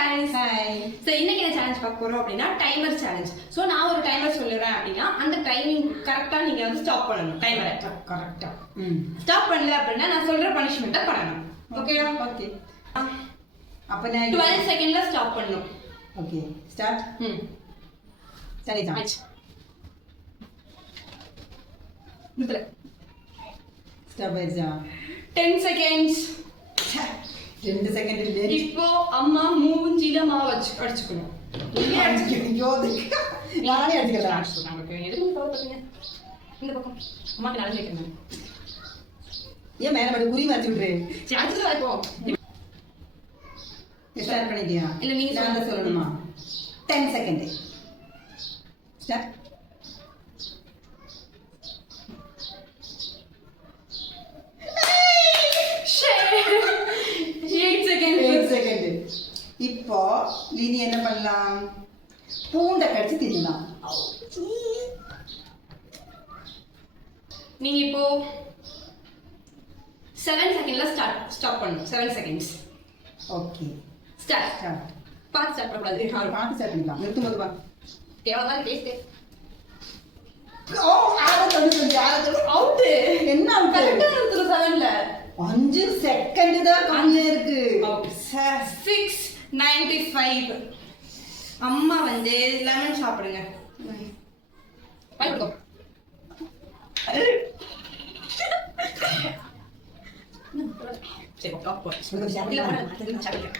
guys. Hi. So இன்னைக்கு என்ன challenge பார்க்க போறோம் அப்படினா டைமர் சேலஞ்ச். சோ நான் ஒரு டைமர் சொல்லுறேன் அப்படினா அந்த டைமிங் கரெக்ட்டா நீங்க வந்து ஸ்டாப் பண்ணனும் டைமரை. கரெக்ட்டா. ஸ்டாப் பண்ணல அப்படினா நான் சொல்ற பனிஷ்மென்ட்ட பண்ணனும். ஓகேவா? ஓகே. அப்ப நான் 12 செகண்ட்ல ஸ்டாப் பண்ணனும். ஓகே. ஸ்டார்ட். சரிதான். நிறுத்து. ஸ்டாப் ஆயிடுச்சா? 10 செகண்ட்ஸ். 2 செகண்ட் இல்ல. இப்போ அம்மா மூஞ்சில மாவு அடிச்சுக்கணும். யாரே அடிக்கலாம். நமக்கு எதுக்கு போறீங்க? இந்த பக்கம் அம்மாக்கு நடந்து வைக்கணும். ஏன் மேல படி குறி மாத்தி விட்டுரு. சரி அடுத்து வா இப்போ. ஸ்டார்ட் பண்ணிட்டியா? இல்ல நீங்க நான் சொல்லணுமா? 10 செகண்ட். ஸ்டார்ட். இப்போ நீ என்ன பண்ணலாம்? பூண்டை கடிச்சு தின்னலாம். நீங்க இப்போ 7 செகண்ட்ல ஸ்டாப் பண்ணனும். 7 செகண்ட்ஸ். ஓகே. ஸ்டார்ட். பாத்து ஸ்டார்ட் பண்ண கூடாது. பாத்து ஸ்டார்ட் பண்ணிக்கலாம். நிறுத்தும்போது வா. தேவதான் டேஸ்ட். ஓ ஆரஞ்சு அவுட். என்ன அவுட்? கரெக்ட்டா நிறுத்துற 7ல. 5 செகண்ட் தான் கம்மியா இருக்கு. 6:95. அம்மா வந்து லெமன் சாப்பிடுங்க. பாய் கொடுங்க. சரி அப்பா. இல்ல பண்ணு. சாப்பிடுங்க.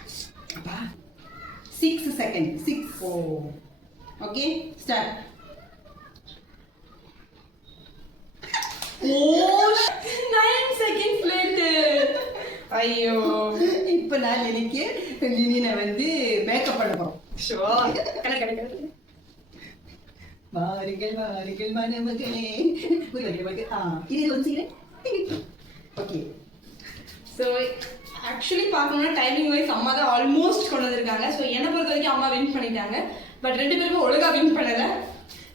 அப்பா 6 second. 6. Okay start. Oh 9 seconds later. ஐயோ இப்போ நான் எனக்கு லினினை வந்து மேக்கப் பண்ண போறோம். Show correct. வாருங்கள் வாருங்கள் மணமகளே. இது வந்து ஓகே. ஸோ ஆக்சுவலி பார்க்கணும்னா டைமிங் வைஸ் அம்மா தான் ஆல்மோஸ்ட் கொண்டு வந்திருக்காங்க. ஸோ என்னை பொறுத்த வரைக்கும் அம்மா வின் பண்ணிட்டாங்க. பட் 2 பேருமே ஒழுங்கா வின் பண்ணல.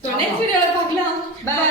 ஸோ நெக்ஸ்ட் வீடியோவில் பார்க்கலாம். பை.